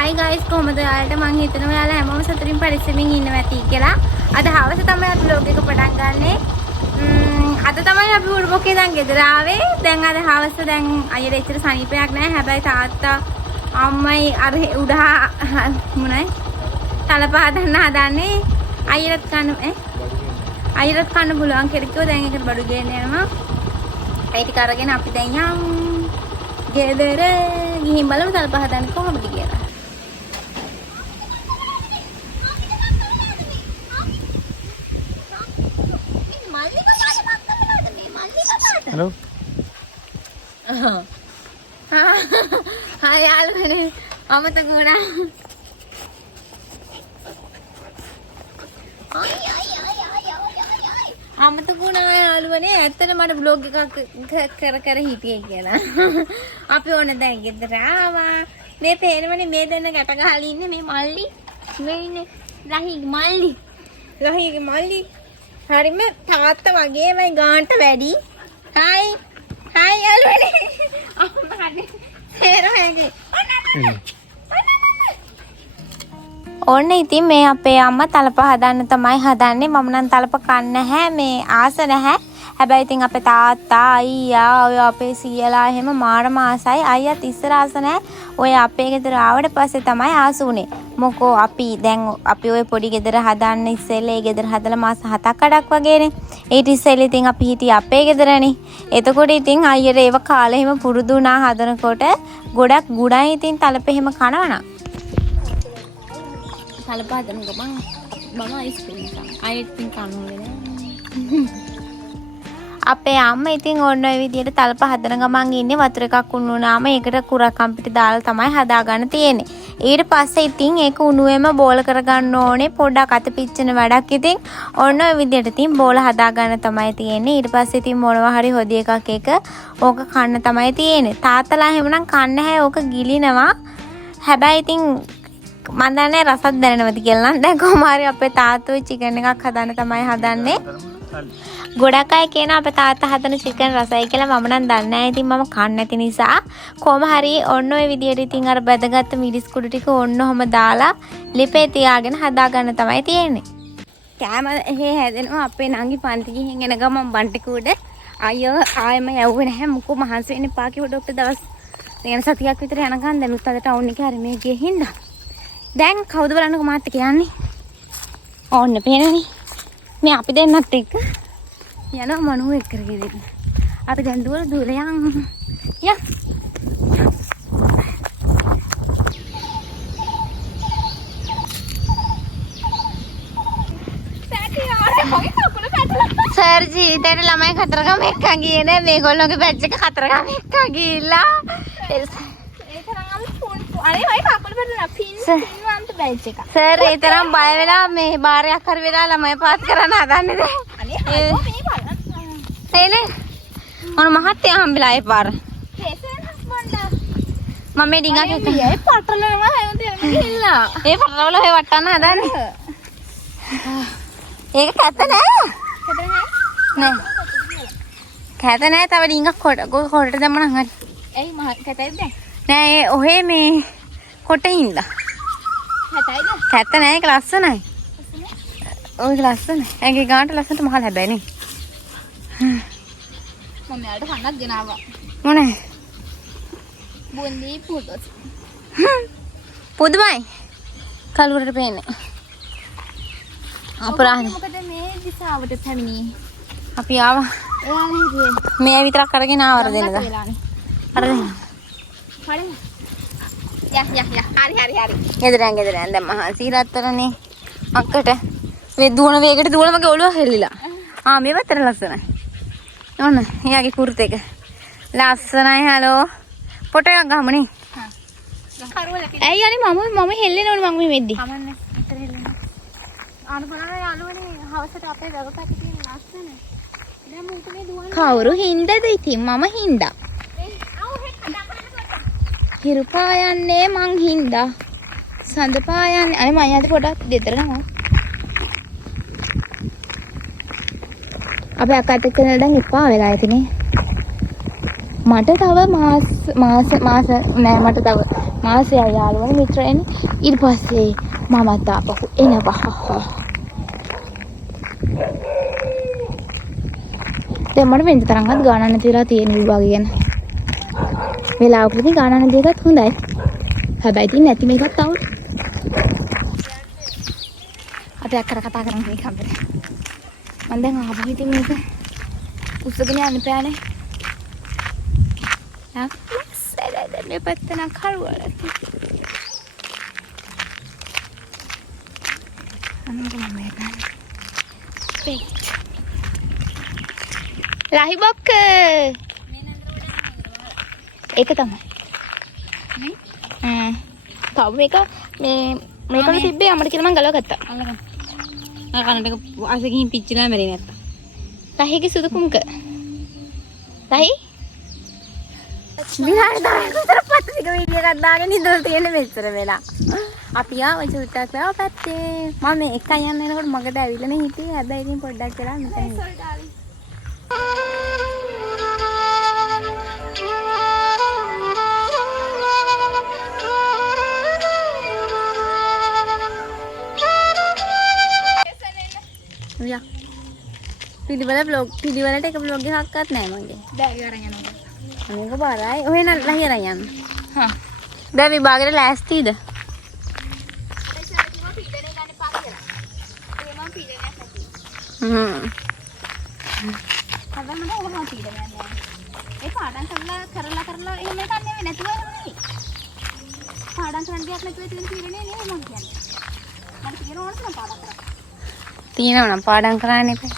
Hi guys කොහමද ඔයාලට මං හිතනවා ඔයාලා හැමෝම සතුටින් පරිස්සමින් ඉන්නවා ඇති කියලා. අද හවස තමයි අපි vlog එක පටන් ගන්නෙ. අද තමයි අපි උරුමකේ දැන් ගෙදර ආවේ. දැන් අද හවස දැන් අයියට එච්චර සනීපයක් නැහැ. හැබැයි තාත්තා අම්මයි අර උඩහා මොනයි තලප හදන්න හදන්නේ. අයියත් කන්න පුළුවන් කෙරෙකෝ දැන් එකට බඩු දෙන්න යනවා. ඒ ටික අරගෙන අපි දැන් යමු ගෙදර. ගිහින් බලමු තලප හදන්නේ කොහොමද කියලා. Hello. Hai යාළුවනේ. අමතක වුණා. අමතක වුණා යාළුවනේ. ඇත්තට මට vlog එකක් කර හිටියේ කියලා. අපි ඕන දැන් ගෙදර ආවා. මේ පේනවනේ මේ දෙන්න ගැට ගහලා ඉන්නේ මේ මල්ලි. මේ ඉන්නේ ලහිගේ මල්ලි. හරිම තාත්තා වගේමයි ගාන්ට වැඩි. Hai යාළුවනේ. අම්මානේ. හේරෝගේ. ඕන්න ඉතින් මේ අපේ අම්මා තලප හදන්න තමයි හදන්නේ. මම නම් තලප කන්නේ නැහැ. මේ ආස නැහැ. හැබැයි ඉතින් අපේ තාත්තා අයියා ඔය අපේ සීයලා එහෙම මාරම ආසයි. අයියාත් ඉස්සර ආස නැහැ. ඔය අපේ ගෙදර ආවට පස්සේ තමයි ආස උනේ. මොකෝ අපි ඔය පොඩි ගෙදර හදන්න ඉස්සෙල්ලා ඒ ගෙදර හදලා මාස 7ක් වගේනේ. ඊට ඉස්සෙල්ලා ඉතින් අපි හිටියේ අපේ ගෙදරනේ. එතකොට ඉතින් අයියට ඒව කාලේ එහෙම පුරුදු වුණා හදනකොට ගොඩක් ගුඩයි ඉතින් තලප එහෙම කනවනම්. තලප හදන ගමන් මම අයිස්ක්‍රීම් කනවා. අයිත් ඉතින් කනවා. අපේ අම්මා ඉතින් ඕන ඔය විදිහට තලප හදන ගමන් ඉන්නේ. වතුර එකක් උණු වුණාම ඒකට කුරක්කම් පිට දාලා තමයි හදාගන්න තියෙන්නේ. ඊට පස්සේ ඉතින් ඒක උණුවෙම බෝල කරගන්න ඕනේ. පොඩ්ඩක් අත පිච්චෙන වැඩක් ඉතින් ඕන ඔය විදිහට ඉතින් බෝල හදාගන්න තමයි තියෙන්නේ. ඊට පස්සේ ඉතින් මොනවා හරි හොදි එකක් එක ඕක කන්න තමයි තියෙන්නේ. තාත්තලා එහෙමනම් කන්න නැහැ. ඕක ගිලිනවා. හැබැයි ඉතින් මන් දන්නේ රසක් දැනෙනවද කියලා නම් දැන් කොහොම හරි අපේ තාත්තෝ චිකන් එකක් හදන්න තමයි හදන්නේ. ගොඩක් අය කියන අපේ තාත්තා හදන චිකන් රසයි කියලා. මම නම් දන්නේ නැහැ. ඉතින් මම කන්නේ නැති නිසා කොහොම හරි ඔන්න ඔය විදියට ඉතින් අර බැදගත්තු මිරිස් කුඩු ටික ඔන්න ඔහම දාලා ලිපේ තියාගෙන හදාගන්න තමයි තියෙන්නේ. කෑම හැදෙනවා අපේ නංගි පන්ති ගිහින් එන ගමන් බන්ටි කුඩ අයියෝ ආයෙම යවුවේ නැහැ. මොකෝ මහන්සි වෙන්නේ පා කිව්ව ડોක්ටර් දවස් දෙන සතියක් විතර යනකම් දැනුත් අද ටවුන් එකේ හරි මේ ගියේ හින්දා. දැන් කවුද බලන්නකෝ මාත් එක්ක යන්නේ. ඕන්න පේනනේ. මේ අපි දෙන්නත් එක්ක යනවා මනුව එක්ක කරගෙන. අපි දැන් දුවලා යන්. යා. සර්ජි දැන් ළමයි කතරගම එක්ක ගියේ නෑ. මේගොල්ලෝගේ බැච් එක කතරගම එක්ක ගිහිල්ලා. අනේ වයි කකුල බැලුණා පින්වන්ත බැච් එක. සර් ඒ තරම් බය වෙලා මේ බාරයක් හරි වෙලා ළමයි පාස් කරන්න හදන්නේ නෑ. අනේ හයිෝ මේ බලන්න. එනේ. මොන මහත්තයා හම්බෙලා ඒ පාර. හේතෙන් හම්බන්ඩා. මම මේ ඩිංගා කෙක්ක. ඒ පටලම හැම දෙයක්ම ගිහිල්ලා. ඒ පටලවල ඔය වටන්න හදන්නේ. ඒක කැත නෑ. නෑ. කැත නෑ. තව ඩිංගක් කොටට දැම්මනම් හරි. එයි මහ කැතයිද දැන්? නෑ ඒ ඔහේ මේ කොටින්ද. කැතයිද? කැත නෑ ඒක ලස්සනයි. ඔය ලස්සනයි. ඒකේ ගානට ලස්සනට මහල හැබැයි නේ. මම යාට කන්නක් ගෙනාවා. මොනේ? බොන්දි පුදොස්. පුදුමයි. කලුරට පේන්නේ. අපරාධ. මොකද මේ දිශාවට පැමිණියේ? අපි ආවා. එයානේ හිටියේ. මේ විතරක් අරගෙන ආවර දෙන්නද? අර දෙන්න. හරි. යා. හරි. ගෙදරන් දැන් මහා සීරත්තරනේ. අක්කට මේ දුවන වේගයට දුවන මගේ ඔළුව හෙල්ලිලා. මේ පැත්තට ලස්සනයි. ඕන එයාගේ කුර්ත එක. ලස්සනයි හලෝ. ෆොටෝ එකක් ගහමුනේ. ඇයි යන්නේ මම හෙල්ලෙනවනේ මම මෙද්දි. කමන්නේ. අතර හෙල්ලෙනවා. අනුපරණ යාළුවනේ හවසට අපේ දවපැත්තේ තියෙන ලස්සන. දැන් මුට මේ දුවන්නේ. කවුරු හින්දාද ඉතින් මම හින්දා. හිරු පායන්නේ මං හින්දා. සඳ පායන්නේ අනේ මම යද්දි පොඩක් දෙතර නම. අපේ අක්කාත් එක්ක දැන් එපා වෙලා ඇතිනේ. මට තව මාස නෑ මට තව මාසයක් යාළුවනේ මිත්‍රයනේ. ඊට පස්සේ මමත් ආපහු එනවා. දැන් මට වෙනද තරම්වත් ගානක් නැති වෙලා තියෙන විභාගය ගැන. වෙලාවකදී ගානක් නැති එකත් හොඳයි. හැබැයි ඉතින් නැති මේකත් අවුල්. අපි අක්කර කතා කරමු මේ කම්බරේ. මම දැන් ආපහු ඉතින් මේක උස්සගෙන යන්න පෑනේ. දැන් මේ පැත්ත නම් කරුවල. අන්න මේක. ලහි බොක්ක. ඒක තමයි. තව මේක මේකල තිබ්බේ අම්මට කියලා මම ගලව ගත්තා. අර කනට අසකින් පිච්චිලා මැරෙන්නේ නැත්තා. ලහිගේ සුදු කුම්ක. ලහි විනාඩි 10ක විතර පත්තික වීඩියෝ එකක් දාගෙන ඉඳලා තියෙන මෙච්චර වෙලා. අපි ආව චුට්ටක් ලා පැත්තේ. මම මේ එකයි යන්න එනකොට මගට ඇවිල්ලානේ හිටියේ. හැබැයි ඉතින් පොඩ්ඩක් වෙලා මෙතන. යා. පිළිවෙලට එක බ්ලොග් එකක්වත් නැහැ මගේ. දැන් ඉවරන් යනවා. මේක බාරයි. ඔය නන් ලහි අරන් යන්න. හා. දැන් විභාගෙට ලෑස්තිද? කරලා එහෙම එකක් නෙවෙයි නැතුව නෙවෙයි. පාඩම් කරන්න ගියත් නැතුව තියෙන තීරණේ නෙවෙයි මම කියන්නේ. මට තියෙන ඕනස නම් පාඩම් කරන්න. තියෙනවා නම් පාඩම් කරන්න එපා.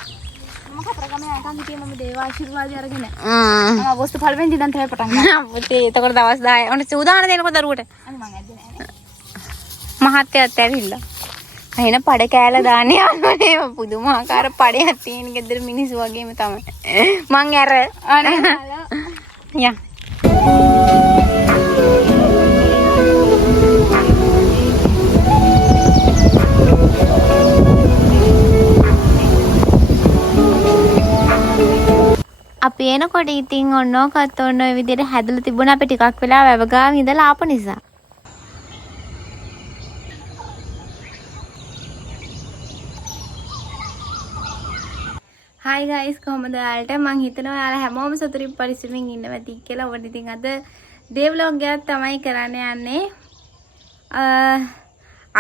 මම කතරගම යනකම් හිටියේ මම දේව ආශිර්වාදය අරගෙන. මම අගෝස්තු 1 වෙනිදා ඉඳන් තමයි පටන් ගන්නේ. පුතේ එතකොට දවස් 10. ඔන්න සූදානම් දෙනකොට දරුවට. අනේ මං ඇද්දේ නෑනේ. මහත්තයත් ඇවිල්ලා. එහෙනම් පඩ කෑල්ල දාන්නේ යන්නේ පුදුමාකාර පඩයක් තියෙන ගෙදර මිනිස්සු වගේම තමයි. මං අර අනේ යා. අපි එනකොට ඉතින් ඔන්නෝකත් ඔන්න ඔය විදිහට හැදලා තිබුණා. අපි ටිකක් වෙලා වැව ගාව ඉඳලා ආපු නිසා. Hi guys, කොහමද ඔයාලට? මං හිතනවා ඔයාලා හැමෝම සතුටින් පරිස්සමින් ඉන්නවා ඇති කියලා. ඔබට ඉතින් අද ඩේ vlog එකක් තමයි කරන්න යන්නේ.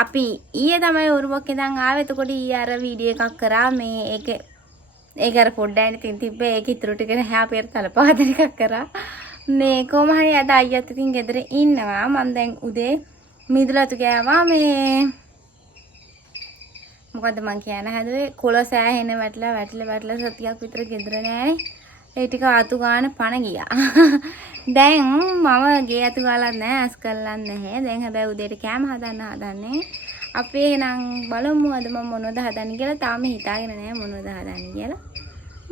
අපි ඊයේ තමයි උරුමක් ඉඳන් ආවේ. එතකොට ඊයේ අර වීඩියෝ එකක් කරා මේ ඒක අර පොඩ්ඩයින් ඉතින් තිබ්බේ ඒක ඉතුරු ටික නැහැ අපි අර තලපාදන එකක් කරා. මේ කොහොම හරි අද අයියත් ඉතින් ගෙදර ඉන්නවා. මම දැන් උදේ මිදුලතු ගෑවා මේ මොකද මං කියන්න හැදුවේ කොළ සෑහෙන වැටලා සතියක් විතර ගෙදර නෑනේ. ඒ ටික අතු ගන්න පණ ගියා. දැන් මම ගේ අතු ගාලත් නෑ අස් කළා නැහැ. දැන් හැබැයි උදේට කෑම හදන්නේ. අපි එහෙනම් බලමු අද මම මොනවද හදන්නේ කියලා. තාම හිතාගෙන නෑ මොනවද හදන්නේ කියලා.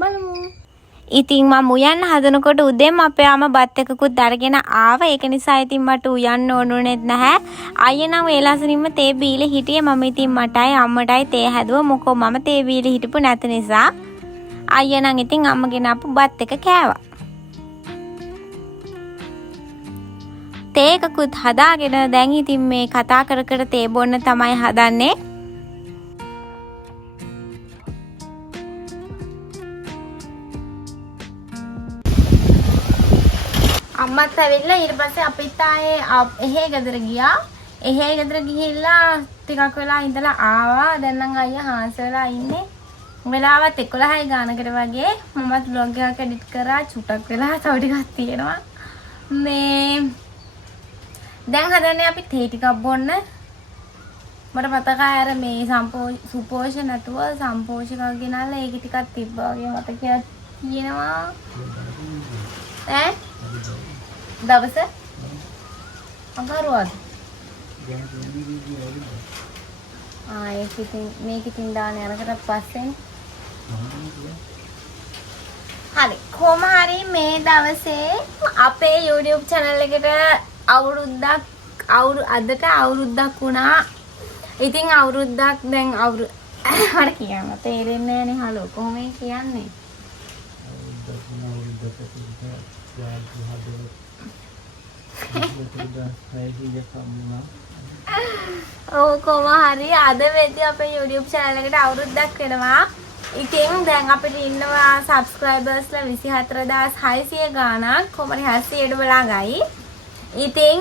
බලමු. ඉතින් මම උයන්න හදනකොට උදේම අපේ ආම බත් එකකුත් අරගෙන ආවා. ඒක නිසා ඉතින් මට උයන්න ඕනුනේත් නැහැ. අයියා නම් වේලාසනින්ම තේ බීලා හිටියේ. මම ඉතින් මටයි අම්මටයි තේ හැදුවා. මොකෝ මම තේ බීලා හිටපු නැත නිසා. අයියා නම් ඉතින් අම්මගෙන ආපු බත් එක කෑවා. තේ එකකුත් හදාගෙන දැන් ඉතින් මේ කතා කර තේ බොන්න තමයි හදන්නේ. අම්මත් ඇවිල්ලා ඊට පස්සේ අපිත් ආයේ එහෙ ගෙදර ගියා. එහෙ ගෙදර ගිහිල්ලා ටිකක් වෙලා ඉඳලා ආවා. දැන් නම් අයියා හාන්ස වෙලා ඉන්නේ. වෙලාවත් 11යි ගානකට වගේ. මමත් vlog එකක් edit කරා. චුටක් වෙලා තව ටිකක් තියෙනවා. මේ දැන් හදන්නේ අපි තේ ටිකක් බොන්න. මට මතකයි අර මේ සුපෝෂ නැතුව සම්පෝෂකක් ගෙනල්ලා ඒක ටිකක් තිබ්බා වගේ මතකයක් තියෙනවා. ඈ දවස අඟහරුවාද? ඒක ඉතින් මේක ඉතින් දාන්නේ අරකට පස්සේ. හරි කොහොම හරි මේ දවසේ අපේ YouTube channel එකට අදට අවුරුද්දක් වුණා. ඉතින් අවුරුද්දක් දැන් මට කියන්න තේරෙන්නේ නැහනේ. හලෝ කොහොමද කියන්නේ? ඔව් කොහොම හරි අද වෙද්දී අපේ YouTube channel එකට අවුරුද්දක් වෙනවා. ඉතින් දැන් අපිට ඉන්නවා subscribersලා 24600 ගාණක්. කොහොම හරි 700ට බලංගයි. ඉතින්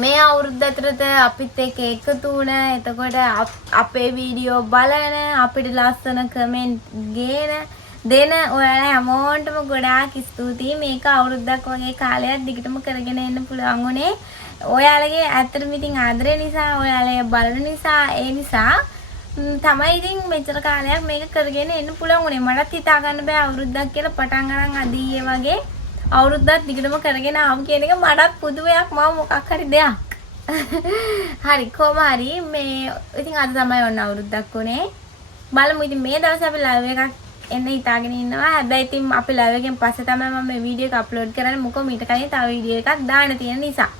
මේ අවුරුද්ද ඇතුළත අපිත් එක්ක එකතු වුණ, එතකොට අපේ වීඩියෝ බලන, අපිට ලස්සන කමෙන්ට් දෙන ඔයාලා හැමෝටම ගොඩාක් ස්තුතියි. මේක අවුරුද්දක් වගේ කාලයක් දිගටම කරගෙන යන්න පුළුවන් උනේ ඔයාලගේ ඇත්තටම ඉතින් ආදරය නිසා, ඔයාලා බලන නිසා, ඒ නිසා තමයි ඉතින් මෙච්චර කාලයක් මේක කරගෙන එන්න පුළුවන් උනේ. මටත් හිතා ගන්න බෑ අවුරුද්දක් කියලා පටන් අරන් අදීයේ වගේ අවුරුද්දක් දිගටම කරගෙන ආව කියන එක මටත් පුදුමයක්. මම මොකක් හරි දෙයක්. හරි කොහොම හරි මේ ඉතින් අද තමයි ඔන්න අවුරුද්දක් උනේ. බලමු ඉතින් මේ දවස් අපි ලයිව් එකක් එන්න හිතාගෙන ඉන්නවා. හැබැයි ඉතින් අපි ලයිව් එකෙන් පස්සේ තමයි මම මේ වීඩියෝ එක අප්ලෝඩ් කරන්නේ. මොකද මීට කලින් තව වීඩියෝ එකක් දාන්න තියෙන නිසා.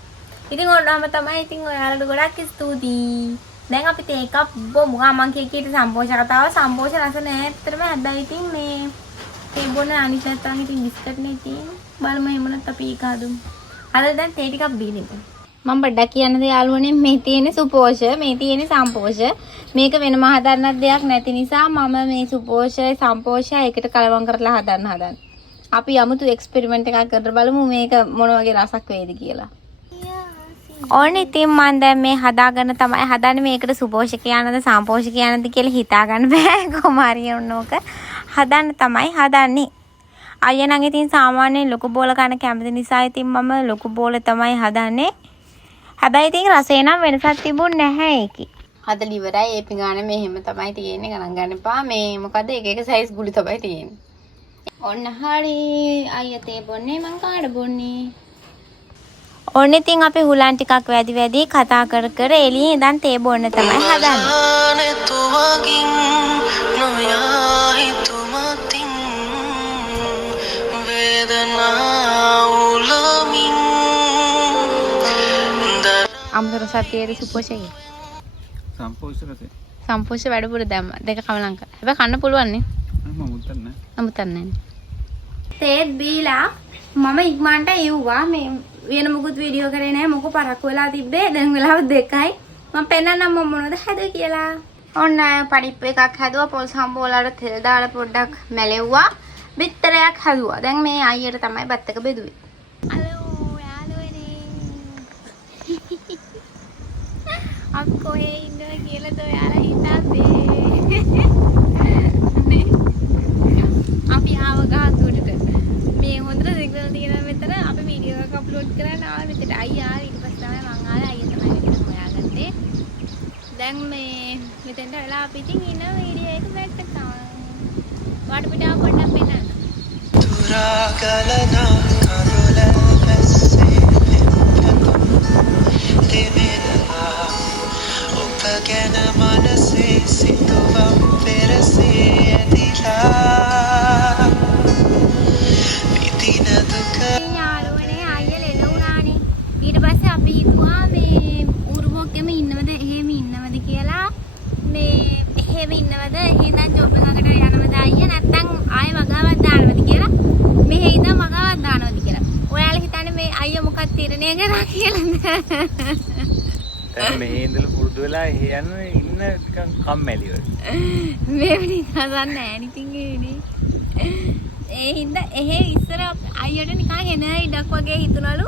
ඉතින් ඔන්නම තමයි. ඉතින් ඔයාලට ගොඩක් ස්තුතියි. දැන් අපි තේක බොමු. මම කීකීට සම්පෝෂ කතාව සම්පෝෂ රස නෑ ඇත්තටම. හැබැයි ඉතින් මේ තේ බොන අනිත් නැත්තම් ඉතින් බිස්කට් නේ තියෙන්නේ. බලමු එහෙමනත් අපි ඒක හදුමු. අද දැන් තේ ටිකක් බීනිමු. මම බඩක් කියන්න දේ යාළුවනේ මේ තියෙන සුපෝෂ, මේ තියෙන සම්පෝෂ. මේක වෙනම හදන්නත් දෙයක් නැති නිසා මම මේ සුපෝෂය සම්පෝෂය එකට කලවම් කරලා හදන්න. අපි යමුතු එක්ස්පෙරිමන්ට් එකක් කරලා බලමු මේක මොන වගේ රසක් වේද කියලා. ඕනේ ඉතින් මම දැන් මේ හදාගෙන තමයි හදන්නේ. මේකට සුපෝෂ කියනද සම්පෝෂ කියනද කියලා හිතා ගන්න බෑ. කොමාරිය ඕනෝක හදන්න තමයි හදන්නේ. අයියා නම් ඉතින් සාමාන්‍යයෙන් ලොකු බෝල කන කැමති නිසා ඉතින් මම ලොකු බෝල තමයි හදන්නේ. හැබැයි ඉතින් රසේ නම් වෙනසක් තිබුණ නැහැ ඒකේ. හදලා ඉවරයි. ඒ පිඟානේ මෙහෙම තමයි තියෙන්නේ. ගණන් ගන්න එපා. මේ මොකද එක එක සයිස් ගුලි තමයි තියෙන්නේ. ඔන්න හරි. අයියා තේ බොන්නේ මං කාඩ බොන්නේ. ඔන්න ඉතින් අපි හුලන් ටිකක් වැඩි කතා කර එළියේ ඉඳන් තේ බොන්න තමයි හදන්නේ. අමුතර සතියේ සුපෝෂයේ සම්පෝෂ වැඩපුර දැම්ම දෙක කමලංක. හැබැයි කන්න පුළුවන් නේ. මම උතන්නේ. තේත් බීලා මම ඉක්මනට එව්වා. මේ වෙන මොකුත් වීඩියෝ කරේ නැහැ. මොකෝ පරක්කු වෙලා තිබ්බේ. දැන් වෙලාව 2යි. මම පෙන්නන්නම් මම මොනවද හැදුවේ කියලා. ඔන්න පඩිප්පු එකක් හැදුවා. පොල් සම්බෝලට තෙල් දාලා පොඩ්ඩක් මැලෙව්වා. බිත්තරයක් හැදුවා. දැන් මේ අයියට තමයි බත් එක බෙදුවේ. හලෝ යාළුවනේ. අපි කොහේ ඉන්නවද කියලා ඔයාලා හිතන්නේ. අපි ආව ගහතුඩට. මේ හොඳට සිග්නල් තියෙනවා මෙතන. අපි වීඩියෝ එකක් අප්ලෝඩ් කරන්න ආවා මෙතන. අයියා ඊට පස්සේ තමයි මං ආවේ. අයියා තමයි මෙතන හොයාගත්තේ. දැන් මේ මෙතෙන්ට වෙලා අපි ඉතින් ඉන්න වීඩියෝ එක වැට්ට තමයි. වාට පිටාව පොඩ්ඩක් පෙන්නන්න. තුරාගලනා කරුල පැස්සේ දෙවෙනවා. ඔබගෙන මනසේ සිතුවම් පෙරසේ ඇතිලා පිටින දුක. යාළුවනේ අයියා ලෙඩ වුණානේ. ඊට පස්සේ අපි හිතුවා මේ උරුමොක්ගෙම ඉන්නවද එහෙම ඉන්නවද කියලා. මේ එහෙම ඉන්නවද එහෙනම් ජොබ් එකකට යනවද අයියා නැත්නම් ආයෙ වගාවක් දානවද කියලා. මෙහෙ ඉඳන් වගාවක් දානවද කියලා. ඔයාලා හිතන්නේ මේ අයියා මොකක්ද තීරණය කරා කියලාද? දැන් මේ ඉඳලා පුරුදු වෙලා එහෙ යන ඉන්න නිකන් කම්මැලි වගේ. මේ වෙනින් හදන්න නැහැ ඉතින් ඒනේ. ඒ හින්දා එහෙ ඉස්සර අයියට නිකන් එන ඉඩක් වගේ හිතුණලු.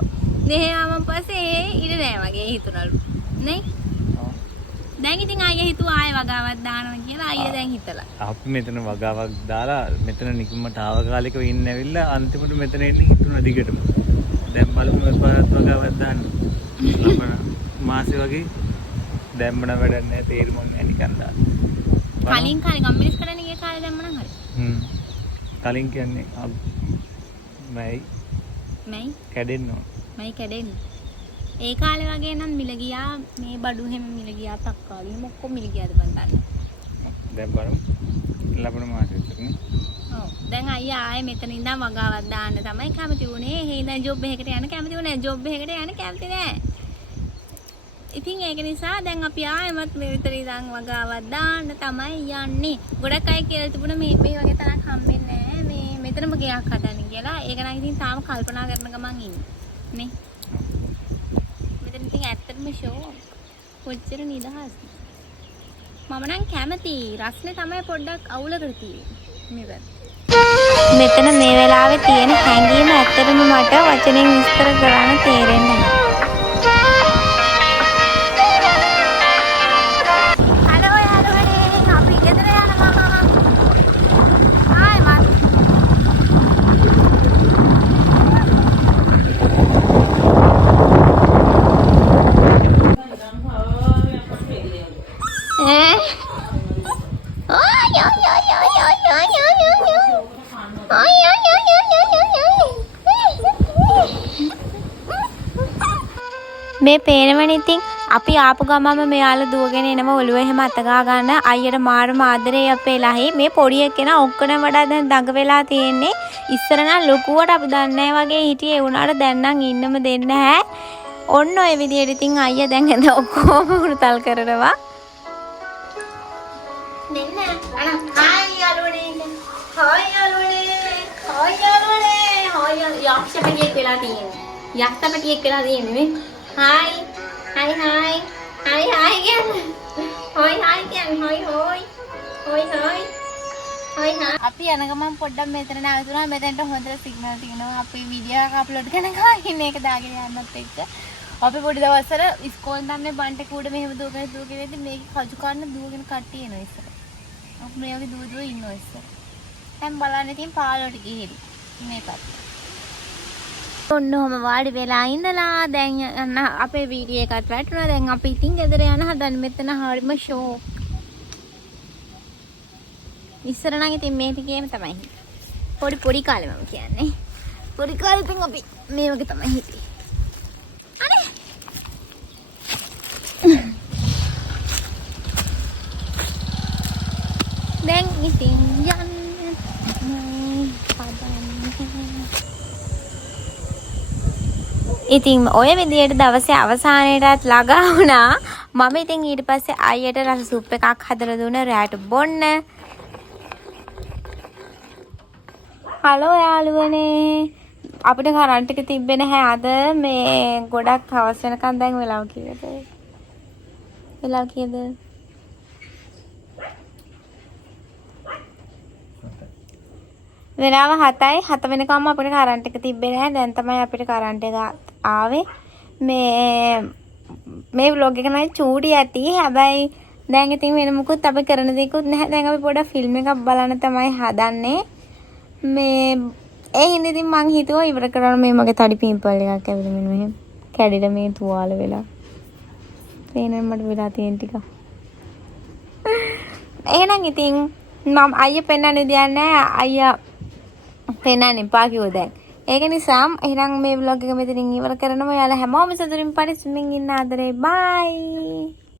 මෙහෙ ආවම පස්සේ ඒ ඉඩ නෑ වගේ හිතුණලු. නේ? දැන් ඉතින් අයියා හිතුවා ආයෙ වගාවක් දානවා කියලා. අයියා දැන් හිතලා. අපි මෙතන වගාවක් දාලා මෙතන නිකම්ම තාවකාලිකව ඉන්න ඇවිල්ලා අන්තිමට මෙතන එන්න හිතුණා දිගටම. දැන් බලමු පාරත් වගාවක් දාන්න. අපන මාසෙ වගේ දැම්මන වැඩක් නැහැ. තේරුම් නැහැ නිකන් දාන්න. කලින් ගම්මිරිස් කරන්නේ ඒ කාලේ දැම්මනම් හරි. කලින් කියන්නේ මයි කැඩෙන්න ඕන. මයි කැඩෙන්න. ඒ කාලේ වගේ නම් මිල ගියා. මේ බඩු හැම මිල ගියා. තක්කාලි මොකෝ මිල ගියාද බන්දන්න. දැන් බලමු. ලබන මාසෙත් නේ. ඔව්. දැන් අයියා ආයේ මෙතන ඉඳන් වගාවක් දාන්න තමයි කැමති වුණේ. එහෙ ඉඳන් ජොබ් එකකට යන්න කැමති වුණේ. ජොබ් එකකට යන්න කැමති නෑ. ඉතින් ඒක නිසා දැන් අපි ආයෙමත් මේ විතර ඉඳන් වගාවක් දාන්න තමයි යන්නේ. ගොඩක් අය කියලා තිබුණා මේ වගේ තරක් හම්බෙන්නේ නැහැ. මේ මෙතනම ගයක් හදන්න කියලා. ඒක නම් ඉතින් තාම කල්පනා කරන ගමන් ඉන්නේ. නේ. මෙතන ඉතින් ඇත්තටම ෂෝ. කොච්චර නිදහස්. මම නම් කැමති. රස්නේ තමයි පොඩ්ඩක් අවුලකට තියෙන්නේ. මෙතන මේ වෙලාවේ තියෙන හැඟීම ඇත්තටම මට වචනෙන් විස්තර කරන්න තේරෙන්නේ නැහැ. මේ පේනවනේ ඉතින් අපි ආපු ගමම මෙයාලා දුවගෙන එනවා ඔළුව එහෙම අතගා ගන්න අයියට මාරම ආදරේ අපේ ලහි මේ පොඩි එක්කෙනා ඔක්කොම වඩා දැන් දඟ වෙලා තියෙන්නේ ඉස්සර නම් ලොකුවට අපි දන්නේ වගේ හිටියේ ඒ උනාට දැන් නම් ඉන්නම දෙන්නේ නැහැ ඔන්න ඔය විදියට ඉතින් අයියා දැන් එද ඔක්කොම උරුතල් කරනවා දෙන්න අන හායි යාළුවනේ හායි යාළුවනේ හායි යාළුවනේ හායි යක්ෂපටියෙක් වෙලා තියෙන්නේ යක්ෂපටියෙක් වෙලා තියෙන්නේ නේ Hai, hai hai, hai hai again. Hoi hai again, hoi hoi, hoi hoi, hoi hai. අපි යන ගමන් පොඩ්ඩක් මෙතන නැවතුණා. මෙතනට හොඳට සිග්නල් තියෙනවා. අපි වීඩියෝ එකක් අප්ලෝඩ් කරනවා. ඉන්නේ ඒක දාගෙන යන්නත් එක්ක. අපි පොඩි දවස්වල ඉස්කෝලෙන් දැම්මේ බන්ට කූඩ මෙහෙම දුවගෙන ඉඳි මේක කජු කන්න දුවගෙන කට්ටිය එනවා ඉස්සර. අපි මේ වගේ දුව ඉන්නවා ඉස්සර. දැන් බලන්න ඉතින් පාලොට ගිහිලි. මේ පැත්තේ. ඔන්නෝම වාඩි වෙලා ඉඳලා දැන් යන්න අපේ වීඩියෝ එකත් වැටුණා දැන් අපි ඉතින් ගෙදර යන හදන මෙතන හරිම ෂෝ ඉස්සර නම් ඉතින් මේ ටිකේම තමයි පොඩි කාලේ මම කියන්නේ පොඩි කාලේ ඉතින් අපි මේ වගේ තමයි හිටියේ අනේ දැන් ඉතින් යන්න ඉතින් ඔය විදියට දවසේ අවසානයේටත් ළඟා වුණා. මම ඉතින් ඊට පස්සේ අයියට රස සුප් එකක් හදලා දුන්නා රැට බොන්න. හලෝ යාළුවනේ. අපිට කරන්ට් එක තිබ්බේ නැහැ අද මේ ගොඩක් හවස් වෙනකන් දැන් වෙලාව කීයද? වෙලාව කීයද? වෙලාව 7යි 7 වෙනකම් අපිට කරන්ට් එක තිබ්බේ නැහැ. දැන් තමයි අපිට කරන්ට් එක ආවේ. මේ vlog එක නම් චූටි ඇති. හැබැයි දැන් ඉතින් වෙන මොකුත් අපි කරන දේකුත් නැහැ. දැන් අපි පොඩක් ෆිල්ම් එකක් බලන්න තමයි හදන්නේ. මේ ඒ හින්දා ඉතින් මං හිතුවා ඉවර කරන්න මේ මගේ තඩි පිම්පල් එකක් ඇවිල්ලා මෙන්න මෙහෙම කැඩිලා මේ තුවාල වෙලා. පේනවද මට වෙලා තියෙන ටික. එහෙනම් ඉතින් මම අයියා පෙන්නන්න දෙයක් නැහැ. අයියා පෙන්නන්න එපා කිව්වා දැන්. ඒක නිසා එහෙනම් මේ vlog එක මෙතනින් ඉවර කරනවා. ඔයාලා හැමෝම සතුටින් පරිස්සමින් ඉන්න ආදරේ. බයි.